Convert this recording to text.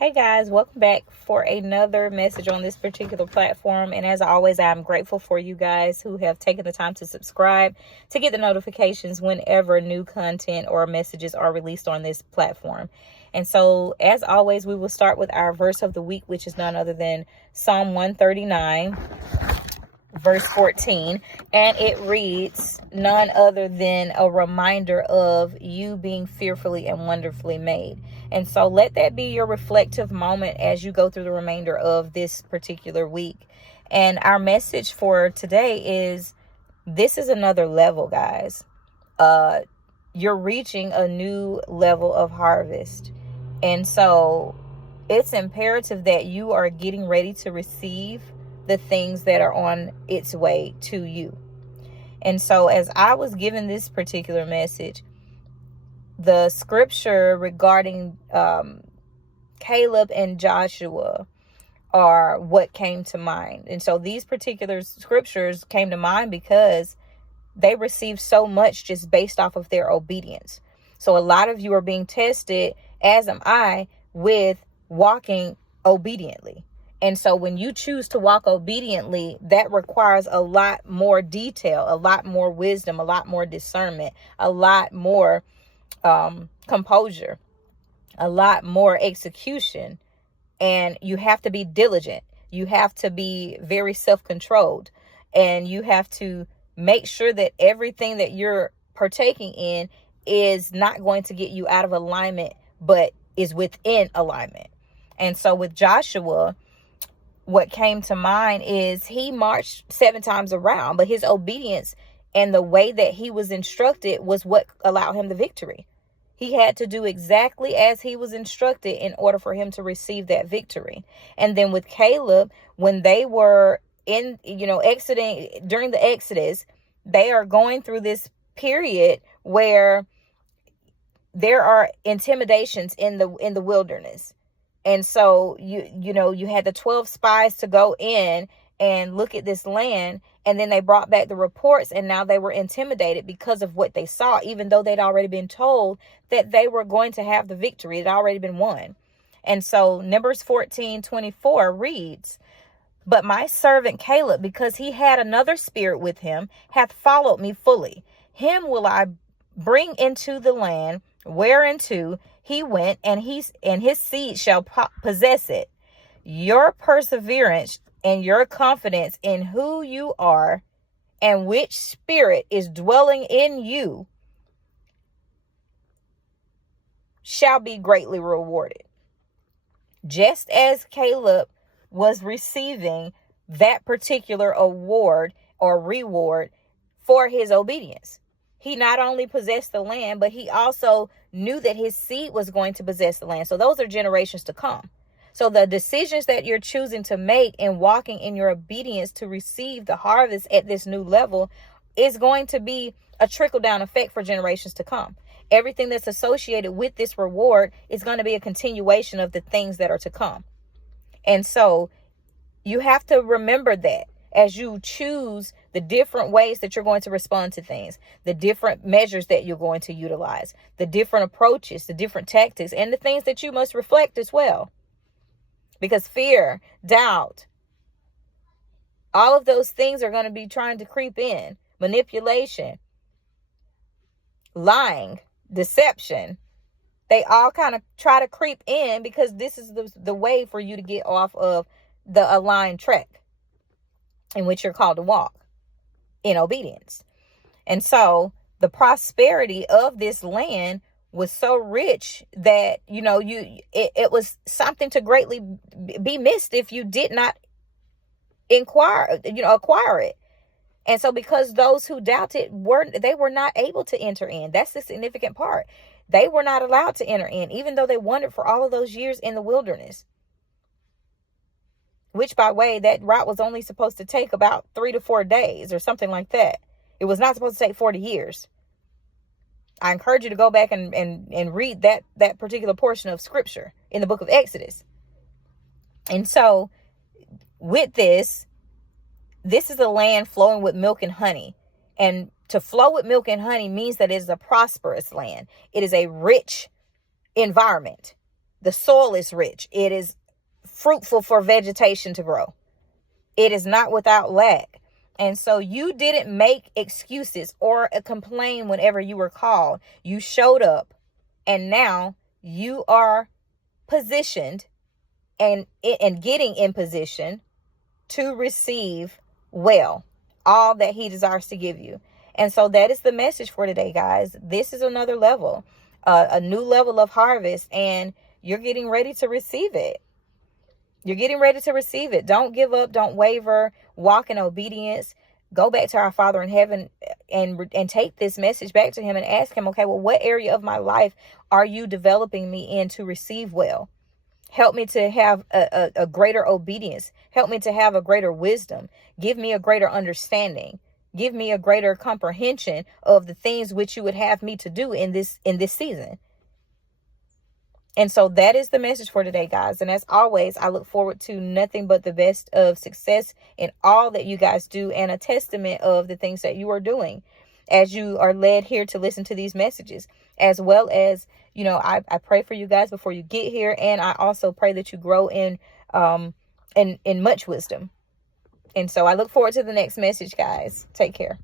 Hey guys, welcome back for another message on this particular platform. And as always, I'm grateful for you guys who have taken the time to subscribe to get the notifications whenever new content or messages are released on this platform. And so, as always, we will start with our verse of the week, which is none other than Psalm 139. Verse 14, and it reads, none other than a reminder of you being fearfully and wonderfully made. And so let that be your reflective moment as you go through the remainder of this particular week. And our message for today is, this is another level, guys. You're reaching a new level of harvest. And so it's imperative that you are getting ready to receive the things that are on its way to you. And so as I was given this particular message, the scripture regarding Caleb and Joshua are what came to mind. And so these particular scriptures came to mind because they received so much just based off of their obedience. So a lot of you are being tested, as am I, with walking obediently. And so when you choose to walk obediently, that requires a lot more detail, a lot more wisdom, a lot more discernment, a lot more composure, a lot more execution. And you have to be diligent. You have to be very self-controlled. And you have to make sure that everything that you're partaking in is not going to get you out of alignment, but is within alignment. And so with Joshua, what came to mind is he marched 7 times around, but his obedience and the way that he was instructed was what allowed him the victory. He had to do exactly as he was instructed in order for him to receive that victory. And then with Caleb, when they were exiting during the Exodus, they are going through this period where there are intimidations in the wilderness. And so you had the 12 spies to go in and look at this land, and then they brought back the reports, and now they were intimidated because of what they saw, even though they'd already been told that they were going to have the victory. It had already been won. And so Numbers 14:24 reads, but my servant Caleb, because he had another spirit with him, hath followed me fully. Him will I bring into the land whereinto he went, and his seed shall possess it. Your perseverance and your confidence in who you are and which spirit is dwelling in you shall be greatly rewarded. Just as Caleb was receiving that particular award or reward for his obedience. He not only possessed the land, but he also knew that his seed was going to possess the land. So those are generations to come. So the decisions that you're choosing to make and walking in your obedience to receive the harvest at this new level is going to be a trickle-down effect for generations to come. Everything that's associated with this reward is going to be a continuation of the things that are to come. And so you have to remember that as you choose the different ways that you're going to respond to things, the different measures that you're going to utilize, the different approaches, the different tactics, and the things that you must reflect as well. Because fear, doubt, all of those things are going to be trying to creep in. Manipulation, lying, deception. They all kind of try to creep in because this is the way for you to get off of the aligned track in which you're called to walk in obedience. And so the prosperity of this land was so rich that, it was something to greatly be missed if you did not acquire it. And so because those who doubted they were not able to enter in. That's the significant part. They were not allowed to enter in, even though they wandered for all of those years in the wilderness. Which, by the way, that route was only supposed to take about 3 to 4 days or something like that. It was not supposed to take 40 years. I encourage you to go back and read that particular portion of scripture in the book of Exodus. And so with this is a land flowing with milk and honey. And to flow with milk and honey means that it is a prosperous land. It is a rich environment. The soil is rich. It is fruitful for vegetation to grow. It is not without lack. And so you didn't make excuses or complain whenever you were called. You showed up, and now you are positioned and getting in position to receive well all that he desires to give you. And so that is the message for today, guys. This is another level, a new level of harvest, and you're getting ready to receive it. You're getting ready to receive it. Don't give up. Don't waver. Walk in obedience. Go back to our Father in heaven and take this message back to him and ask him, okay, well, what area of my life are you developing me in to receive well? Help me to have a greater obedience. Help me to have a greater wisdom. Give me a greater understanding. Give me a greater comprehension of the things which you would have me to do in this season. And so that is the message for today, guys. And as always, I look forward to nothing but the best of success in all that you guys do, and a testament of the things that you are doing as you are led here to listen to these messages, as well as, you know, I pray for you guys before you get here. And I also pray that you grow in much wisdom. And so I look forward to the next message, guys. Take care.